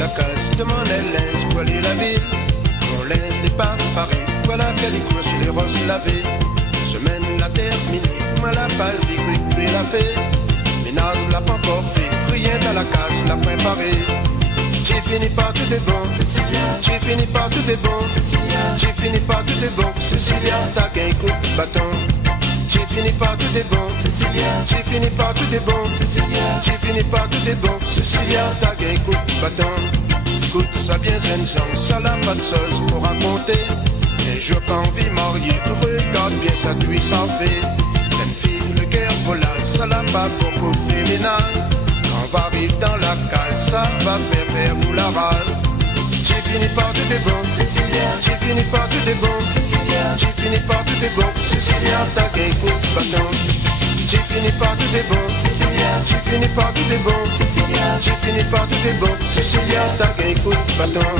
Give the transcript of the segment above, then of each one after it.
la case de mon linge, poiler la ville. Mon linge n'est pas paré, voilà qu'elle y court sur les roses lavées. Semaine l'a terminée, moi la palle, puis la fait. Ménage l'a pas encore fait, rien dans la case l'a préparé. J'ai fini par tout est bon, Cécilia. J'ai fini par tout est bon, Cécilia. J'ai fini par tout est bon, Cécilia. T'as qu'un coup de bâton. J'ai fini par tout est bon, Cécilia. J'ai fini par tout est bon, Cécilia. J'ai fini par tout est bon, Cécilia. T'as qu'un coup de bâton. Écoute ça bien, jeune sang, ça n'a pas de sauce pour raconter. Et je pas envie de marier, regarde bien ça lui s'en fait. Cette fille, le guerre volage, ça n'a pas beaucoup féminin. Quand on va vivre dans la case, ça va faire nous la rage. J'ai fini par tout est bon, Cécilia. J'ai fini par tout est bon, Cécilia. J'ai fini par tout est bon, Cécilia. T'as qu'un coup de bâton. J'ai fini par tout est bon, Cécilia. J'ai fini par tout est bon, Cécilia. J'ai fini par tout est bon, Cécilia. T'as qu'un coup de bâton.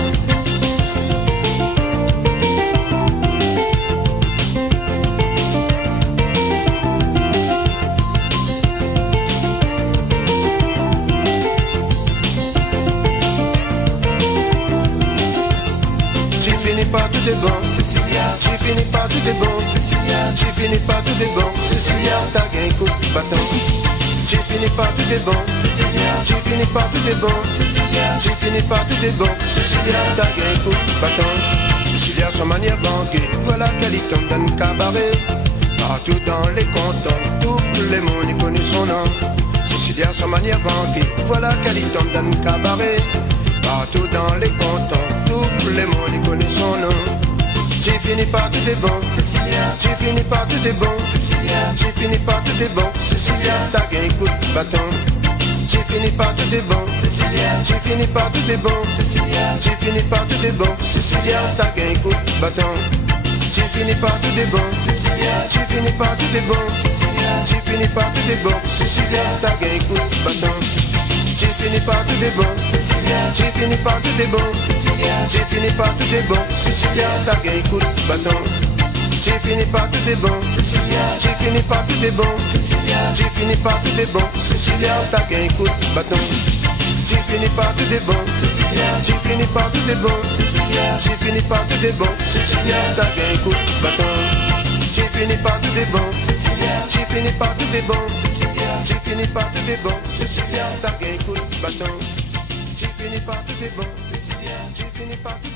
J'ai fini par tout est bon, Cécilia. J'ai fini par tout est bon, Cécilia. J'ai fini par tout est bon, Cécilia. T'as qu'un coup de bâton. J'ai fini par tout est bon, Cécilia. J'ai fini par tout est bon, Cécilia. J'ai fini par tout est bon, Cécilia. T'as qu'un coup de bâton. Cécilia, son manière banquée, voilà qu'elle y tombe dans le cabaret. Partout dans les cantons, tous les mondes y connaissent son nom. Cécilia, son manière banquée, voilà qu'elle y tombe dans le cabaret. Partout dans les cantons, tous les mondes y connaissent son nom. J'ai fini par tout est bon, Cécilia. J'ai fini par tout est bon, Cécilia. J'ai fini par tout est bon, Cécilia. T'as qu'un coup de bâton. J'ai fini par tout est bon, Cécilia. J'ai fini par tout est bon, Cécilia. J'ai fini par tout est bon, Cécilia. T'as qu'un coup de bâton. J'ai fini par tout est bon, Cécilia. J'ai fini par tout est bon, Cécilia. J'ai fini par tout est bon, Cécilia. T'as qu'un coup de bâton. J'ai fini par tout est bon, Cécilia. J'ai fini par tout est bon, Cécilia. J'ai fini par tout est bon, Cécilia. T'as qu'un coup de bâton. J'ai fini par tout est bon, Cécilia. J'ai fini par tout est bon, Cécilia. J'ai fini par tout est bon, Cécilia. T'as qu'un coup de bâton. J'ai fini par tout est bon, Cécilia. J'ai fini par tout est bon, Cécilia. J'ai fini par tout est bon, Cécilia. T'as qu'un coup de bâton. J'ai fini par tout est bon, Cécilia. J'ai fini par tout est bon, Cécilia. J'ai fini par tout est bon, Cécilia. T'as qu'un coup de bâton. J'ai fini par tout est bon, Cécilia. J'ai fini par tout